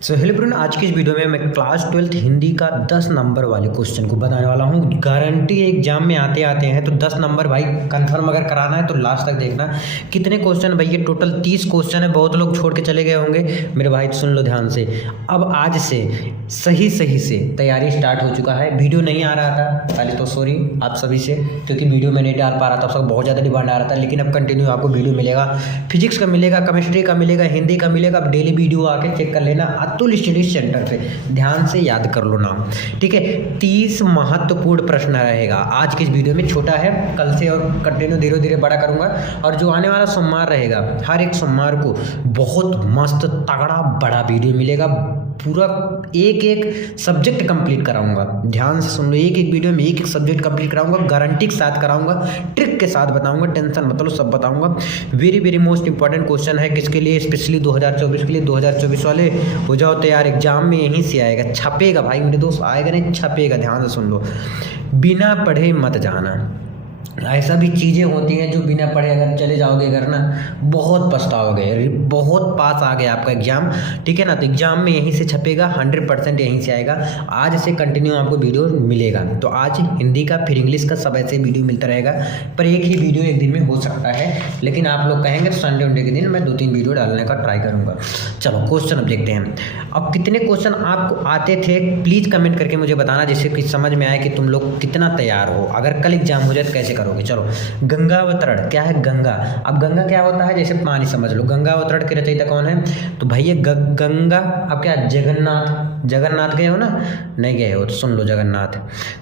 So hello friend, आज की इस वीडियो में मैं क्लास 12th हिंदी का 10 नंबर वाले क्वेश्चन को बताने वाला हूँ। गारंटी एग्जाम में आते हैं तो 10 नंबर भाई कंफर्म अगर कराना है तो लास्ट तक देखना। कितने क्वेश्चन भाई, ये टोटल 30 क्वेश्चन है। बहुत लोग छोड़ के चले गए होंगे, मेरे भाई सुन लो ध्यान से। अब आज से सही से तैयारी स्टार्ट हो चुका है। वीडियो नहीं आ रहा था पहले तो सॉरी आप सभी से, क्योंकि वीडियो में नहीं डाल पा रहा था, सब बहुत ज़्यादा डिमांड आ रहा था। लेकिन अब कंटिन्यू आपको वीडियो मिलेगा, फिजिक्स का मिलेगा, केमिस्ट्री का मिलेगा, हिंदी का मिलेगा। अब डेली वीडियो आके चेक कर लेना अतुल स्टडी सेंटर पे, ध्यान से याद कर लो नाम, ठीक है। 30 महत्वपूर्ण प्रश्न रहेगा आज की इस वीडियो में। छोटा है, कल से और कंटिन्यू धीरे धीरे बड़ा करूंगा। और जो आने वाला सोमवार रहेगा, हर एक सोमवार को बहुत मस्त तगड़ा बड़ा वीडियो मिलेगा। पूरा एक सब्जेक्ट कंप्लीट कराऊंगा, ध्यान से सुन लो। एक वीडियो में एक सब्जेक्ट कंप्लीट कराऊंगा, गारंटी के साथ कराऊंगा, ट्रिक के साथ बताऊंगा, टेंशन मत लो, सब बताऊंगा। वेरी मोस्ट इंपॉर्टेंट क्वेश्चन है, किसके लिए? स्पेशली 2024 के लिए। 2024 वाले हो जाओ तैयार, एग्जाम में यहीं से आएगा, छपेगा भाई मेरे दोस्त, आएगा नहीं छपेगा, ध्यान से सुन लो। बिना पढ़े मत जाना। ऐसा भी चीज़ें होती हैं जो बिना पढ़े अगर चले जाओगे घर ना, बहुत पछताओगे। बहुत पास आ गया आपका एग्जाम, ठीक है ना। तो एग्जाम में यहीं से छपेगा, 100% यहीं से आएगा। आज से कंटिन्यू आपको वीडियो मिलेगा। तो आज हिंदी का, फिर इंग्लिश का, सब ऐसे वीडियो मिलता रहेगा। पर एक ही वीडियो एक दिन में हो सकता है, लेकिन आप लोग कहेंगे तो संडे वनडे के दिन मैं 2-3 वीडियो डालने का ट्राई करूँगा। चलो क्वेश्चन अब देखते हैं। अब कितने क्वेश्चन आपको आते थे प्लीज़ कमेंट करके मुझे बताना, जिससे कि समझ में आए कि तुम लोग कितना तैयार हो। अगर कल एग्जाम हो जाए तो कैसे करोगे। चलो, गंगावतरण क्या है? गंगा। अब गंगा क्या होता है? जैसे पानी समझ लो। गंगावतरण के रचयिता कौन है? तो भैया गंगा, अब क्या, जगन्नाथ गए हो ना? नहीं गए हो तो सुन लो, जगन्नाथ।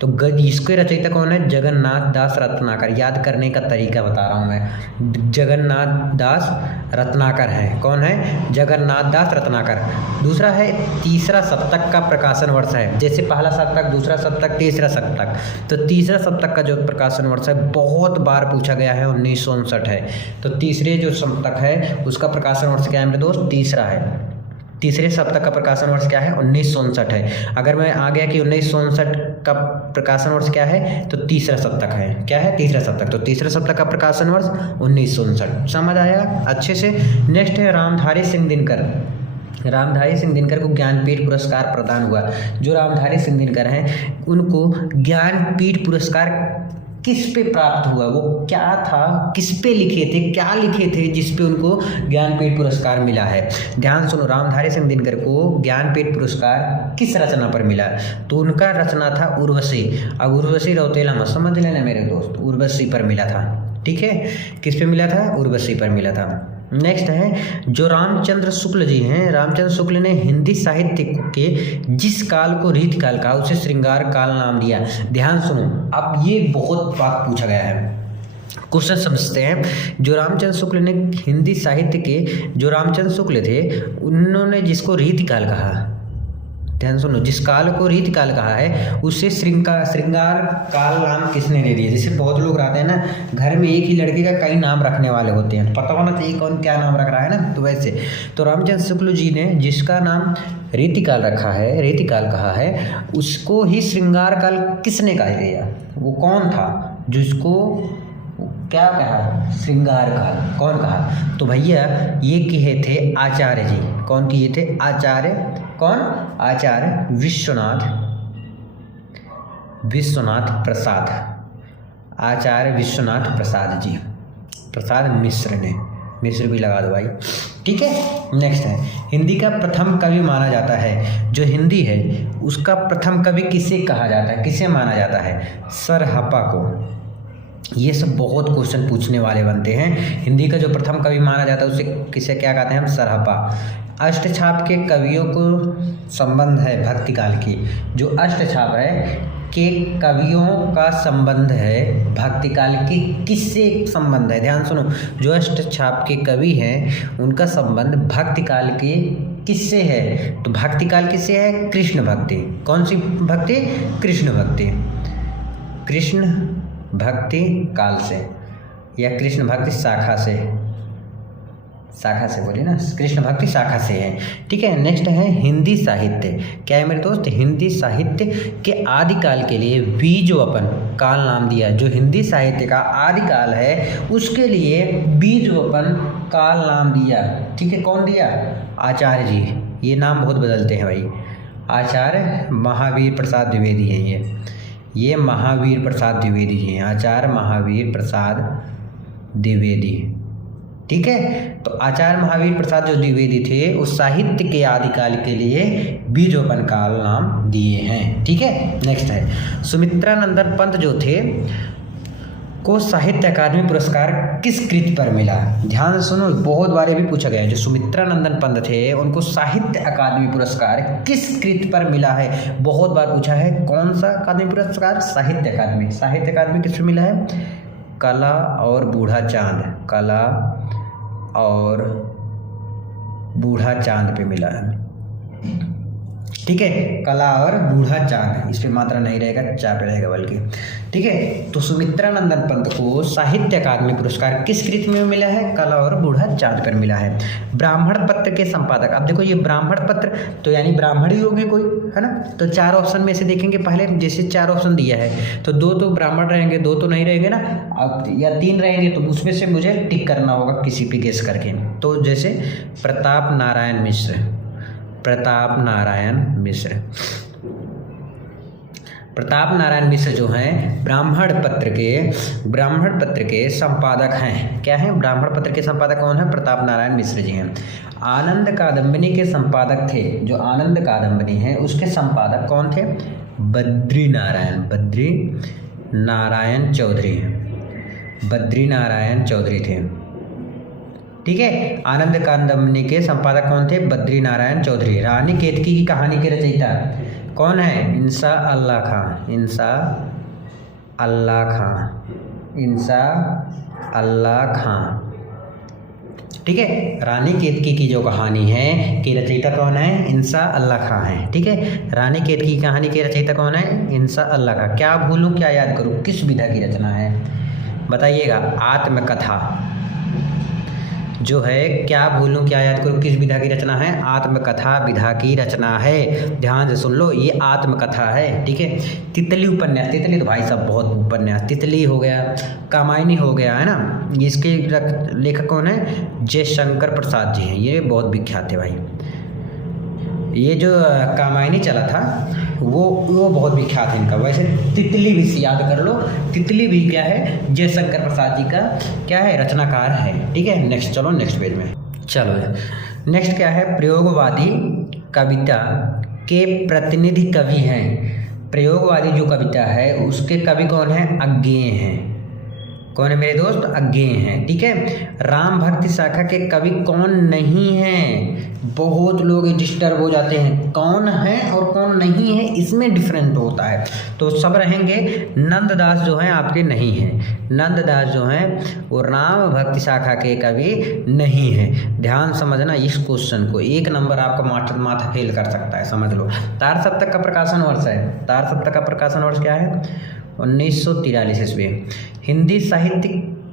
तो इसके रचयिता कौन है? जगन्नाथ दास रत्नाकर। याद करने का तरीका बता रहा हूँ मैं। जगन्नाथ दास रत्नाकर है। कौन है? जगन्नाथ दास रत्नाकर। दूसरा है, तीसरा सप्तक का प्रकाशन वर्ष है। जैसे पहला सप्तक, दूसरा सप्तक, तीसरा सप्तक। तो तीसरा सप्तक का जो प्रकाशन वर्ष है बहुत बार पूछा गया है, 1959 है। तो तीसरे जो सप्तक है उसका प्रकाशन वर्ष क्या है मेरे दोस्त? तीसरा है। तीसरे सप्तक का प्रकाशन वर्ष क्या है? 1959 है। अगर मैं आ गया कि 1959 का प्रकाशन वर्ष क्या है, तो तीसरा सप्तक है। क्या है? तीसरा सप्तक। तो तीसरा सप्तक का प्रकाशन वर्ष 1959। समझ आया अच्छे से। नेक्स्ट है रामधारी सिंह दिनकर। रामधारी सिंह दिनकर को ज्ञानपीठ पुरस्कार प्रदान हुआ। जो रामधारी सिंह दिनकर हैं उनको ज्ञानपीठ पुरस्कार किस पे प्राप्त हुआ? वो क्या था, किस पे लिखे थे, क्या लिखे थे जिस पे उनको ज्ञानपीठ पुरस्कार मिला है? ध्यान सुनो, रामधारी सिंह दिनकर को ज्ञानपीठ पुरस्कार किस रचना पर मिला? तो उनका रचना था उर्वशी। अब उर्वशी रौतेला मत समझ लेना मेरे दोस्त, उर्वशी पर मिला था, ठीक है। किस पे मिला था? उर्वशी पर मिला था। नेक्स्ट है, जो रामचंद्र शुक्ल जी हैं, रामचंद्र शुक्ल ने हिंदी साहित्य के जिस काल को रीत काल कहा उसे श्रृंगार काल नाम दिया। ध्यान सुनो, अब ये बहुत बात पूछा गया है, क्वेश्चन समझते हैं। जो रामचंद्र शुक्ल ने हिंदी साहित्य के, जो रामचंद्र शुक्ल थे उन्होंने जिसको रीत काल कहा, ध्यान सुनो, जिस काल को रीत काल कहा है उसे श्रृंगार काल नाम किसने दे दिया? जैसे बहुत लोग रहते हैं ना घर में, एक ही लड़के का कई नाम रखने वाले होते हैं, पता होना चाहिए कौन क्या नाम रख रहा है ना। तो वैसे तो रामचंद्र शुक्ल जी ने जिसका नाम रीतिकाल रखा है, रीतिकाल कहा है, उसको ही श्रृंगार काल किसने कह दिया? वो कौन था जिसको क्या कहा? श्रृंगार काल। कौन कहा? तो भैया ये किए थे आचार्य जी। कौन किए थे? आचार्य। कौन? आचार्य विश्वनाथ प्रसाद। आचार्य विश्वनाथ प्रसाद जी। प्रसाद मिश्र ने, मिश्र भी लगा दो भाई, ठीक है। नेक्स्ट है, हिंदी का प्रथम कवि माना जाता है। जो हिंदी है उसका प्रथम कवि किसे कहा जाता है, किसे माना जाता है? सरहप्पा को। ये सब बहुत क्वेश्चन पूछने वाले बनते हैं। हिंदी का जो प्रथम कवि माना जाता है उसे किसे क्या कहते हैं हम? सरहप्पा। अष्टछाप के कवियों को संबंध है भक्ति काल की। जो अष्टछाप है के कवियों का संबंध है भक्ति काल की किससे संबंध है? ध्यान सुनो, जो अष्टछाप के कवि हैं उनका संबंध भक्ति काल के किससे है? तो भक्ति काल किससे है? कृष्ण भक्ति। कौन सी भक्ति? कृष्ण भक्ति। कृष्ण भक्ति काल से, या कृष्ण भक्ति शाखा से, शाखा से बोली ना, कृष्ण भक्ति शाखा से है, ठीक है। नेक्स्ट है हिंदी साहित्य। क्या है मेरे दोस्त? हिंदी साहित्य के आदिकाल के लिए बीजवपन काल नाम दिया। जो हिंदी साहित्य का आदिकाल है उसके लिए बीजवपन काल नाम दिया, ठीक है। कौन दिया? आचार्य जी। ये नाम बहुत बदलते हैं भाई। आचार्य महावीर प्रसाद द्विवेदी हैं ये महावीर प्रसाद द्विवेदी जी हैं, आचार्य महावीर प्रसाद द्विवेदी। ठीक है, तो आचार्य महावीर प्रसाद जो द्विवेदी थे उस साहित्य के आदिकाल के लिए बीजोपन काल नाम दिए हैं। ठीक है, नेक्स्ट है सुमित्रानंदन पंत जो थे को साहित्य अकादमी पुरस्कार किस कृति पर मिला। ध्यान से सुनो, बहुत बार भी पूछा गया है। जो सुमित्रानंदन पंत थे उनको साहित्य अकादमी पुरस्कार किस कृति पर मिला है, बहुत बार पूछा है। कौन सा अकादमी पुरस्कार? साहित्य अकादमी। साहित्य अकादमी किस पे मिला है? कला और बूढ़ा चांद, कला और बूढ़ा चांद पे मिला है। ठीक है, कला और बूढ़ा चांद, इस पे मात्रा नहीं रहेगा, चा पे रहेगा बल्कि। ठीक है, तो सुमित्रानंदन पंत को साहित्य अकादमी पुरस्कार किस कृति में मिला है? कला और बूढ़ा चांद पर मिला है। ब्राह्मण पत्र के संपादक, अब देखो ये ब्राह्मण पत्र तो यानी ब्राह्मण ही होंगे कोई, है ना। तो 4 ऑप्शन में से देखेंगे पहले, जैसे 4 ऑप्शन दिया है तो 2 तो ब्राह्मण रहेंगे, 2 तो नहीं रहेंगे ना, अब या 3 रहेंगे, तो उसमें से मुझे टिक करना होगा किसी पे गेस करके। तो जैसे प्रताप नारायण मिश्र, प्रताप नारायण मिश्र, प्रताप नारायण मिश्र जो हैं ब्राह्मण पत्र के संपादक हैं। क्या हैं? ब्राह्मण पत्र के संपादक कौन है? प्रताप नारायण मिश्र जी हैं। आनंद कादम्बिनी के संपादक थे, जो आनंद कादम्बिनी है उसके संपादक कौन थे? बद्री नारायण चौधरी थे। ठीक है, आनंद कादम्बिनी के संपादक कौन थे? बद्री नारायण चौधरी। रानी केतकी की कहानी के रचयिता कौन है? इंसा अल्लाह खां। ठीक है, रानी केतकी की जो कहानी है कि रचयिता कौन है? इंसा अल्लाह खां है। ठीक है, रानी केतकी की कहानी के रचयिता कौन है? इंसा अल्लाह खां। क्या भूलूं क्या याद करूं, किस विधा की रचना है बताइएगा? आत्मकथा जो है, क्या भूलूं क्या याद करूं, किस विधा की रचना है? आत्मकथा विधा की रचना है। ध्यान से सुन लो, ये आत्मकथा है। ठीक है, तितली उपन्यास, तितली तो भाई साहब बहुत उपन्यास, तितली हो गया, कामायनी हो गया, है ना। इसके लेखक कौन है? जयशंकर प्रसाद जी हैं, ये बहुत विख्यात है भाई। ये जो कामायनी चला था वो बहुत विख्यात है इनका। वैसे तितली भी याद कर लो, तितली भी क्या है? जयशंकर प्रसाद जी का क्या है? रचनाकार है। ठीक है, नेक्स्ट चलो, नेक्स्ट पेज में चलो। नेक्स्ट क्या है? प्रयोगवादी कविता के प्रतिनिधि कवि हैं। प्रयोगवादी जो कविता है उसके कवि कौन है? अज्ञेय हैं। कौन है मेरे दोस्त? अज्ञेय हैं। ठीक है, राम भक्ति शाखा के कवि कौन नहीं हैं? बहुत लोग डिस्टर्ब हो जाते हैं, कौन है और कौन नहीं है, इसमें डिफरेंट होता है। तो सब रहेंगे, नंददास जो हैं आपके नहीं हैं, नंददास जो हैं वो राम भक्ति शाखा के कवि नहीं हैं। ध्यान समझना इस क्वेश्चन को, 1 नंबर आपका माथा फेल कर सकता है, समझ लो। तार सप्तक का प्रकाशन वर्ष है, तार सप्तक का प्रकाशन वर्ष क्या है? 1943 ईस्वी। हिंदी साहित्य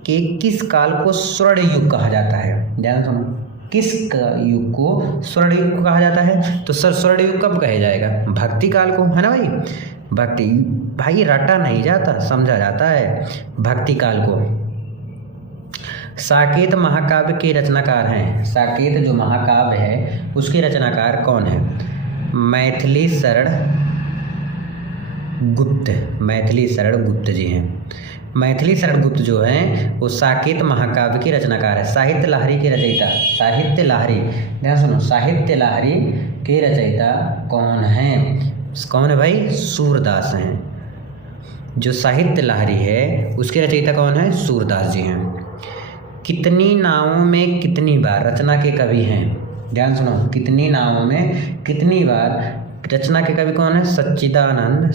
के किस काल को स्वर्ण युग कहा जाता है? ध्यान सुनो, किस युग को स्वर्ण युग कहा जाता है? तो सर स्वर्ण युग कब कहा जाएगा? भक्ति काल को, है ना भाई। भक्ति भाई रटा नहीं जाता, समझा जाता है भक्ति काल को। साकेत महाकाव्य के रचनाकार हैं, साकेत जो महाकाव्य है उसके रचनाकार कौन है? मैथिली शरण गुप्त जी हैं। मैथिली शरण गुप्त जो हैं वो साकेत महाकाव्य के रचनाकार है। साहित्य लहरी के रचयिता, साहित्य लहरी, ध्यान सुनो, साहित्य लहरी के रचयिता कौन हैं? कौन है भाई? सूरदास हैं। जो साहित्य लहरी है उसके रचयिता कौन है? सूरदास जी हैं। कितनी नावों में कितनी बार रचना के कवि हैं? ध्यान सुनो, कितनी नावों में कितनी बार रचना के कवि कौन है? सच्चिदानंद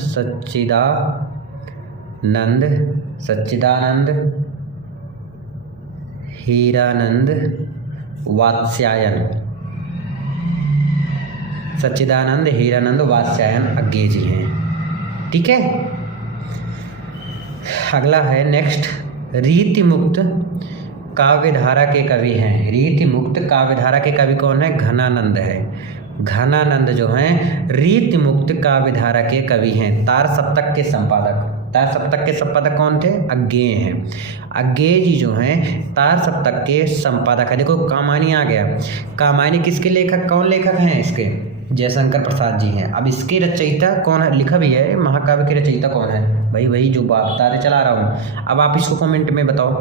हीरानंद वात्स्यायन अज्ञेय जी हैं। ठीक है, अगला है नेक्स्ट, रीतिमुक्त काव्यधारा के कवि हैं। रीतिमुक्त काव्यधारा के कवि कौन है? घनानंद है। घनानंद जो हैं रीतिमुक्त काव्यधारा के कवि हैं। तार सप्तक के संपादक, तार सप्तक के संपादक कौन थे? अज्ञेय हैं। अज्ञेय जी जो हैं तार सप्तक के संपादक है। देखो कामायनी आ गया। कामायनी किसके लेखक, कौन लेखक हैं इसके? जयशंकर प्रसाद जी हैं। अब इसकी रचयिता कौन है? लिखा भी है महाकाव्य की रचयिता कौन है भाई? वही जो बात बताते चला रहा हूँ। अब आप इसको कमेंट में बताओ,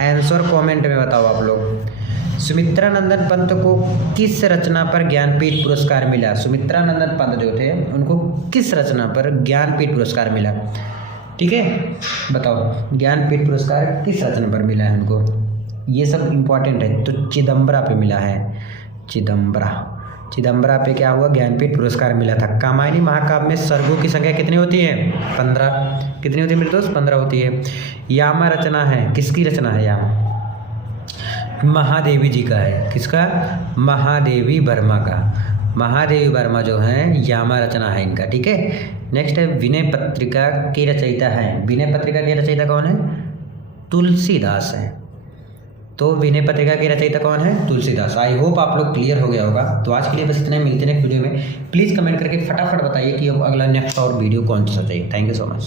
आंसर कमेंट में बताओ आप लोग। सुमित्रानंदन पंत को किस रचना पर ज्ञानपीठ पुरस्कार मिला? सुमित्रानंदन पंत जो थे उनको किस रचना पर ज्ञानपीठ पुरस्कार मिला? ठीक है, बताओ ज्ञानपीठ पुरस्कार किस रचना पर मिला है उनको? ये सब इम्पोर्टेंट है। तो चिदम्बरा पे मिला है। चिदम्बरा पे क्या हुआ? ज्ञानपीठ पुरस्कार मिला था। कामायनी महाकाव्य में सर्गों की संख्या कितनी होती है? 15। कितनी होती है मेरे दोस्त? 15 होती है। यामा रचना है, किसकी रचना है यामा? महादेवी जी का है। किसका? महादेवी वर्मा का। महादेवी वर्मा जो है यामा रचना है इनका। ठीक है, नेक्स्ट है विनय पत्रिका की रचयिता है। विनय पत्रिका की रचयिता कौन है? तुलसीदास है। तो विनय पत्रिका की रचयिता कौन है? तुलसीदास। आई होप आप लोग क्लियर हो गया होगा। तो आज के लिए बस इतना, मिलते हैं नेक्स्ट वीडियो में। प्लीज़ कमेंट करके फटाफट बताइए कि अब अगला नेक्स्ट और वीडियो कौन सा चाहिए। Thank you so much.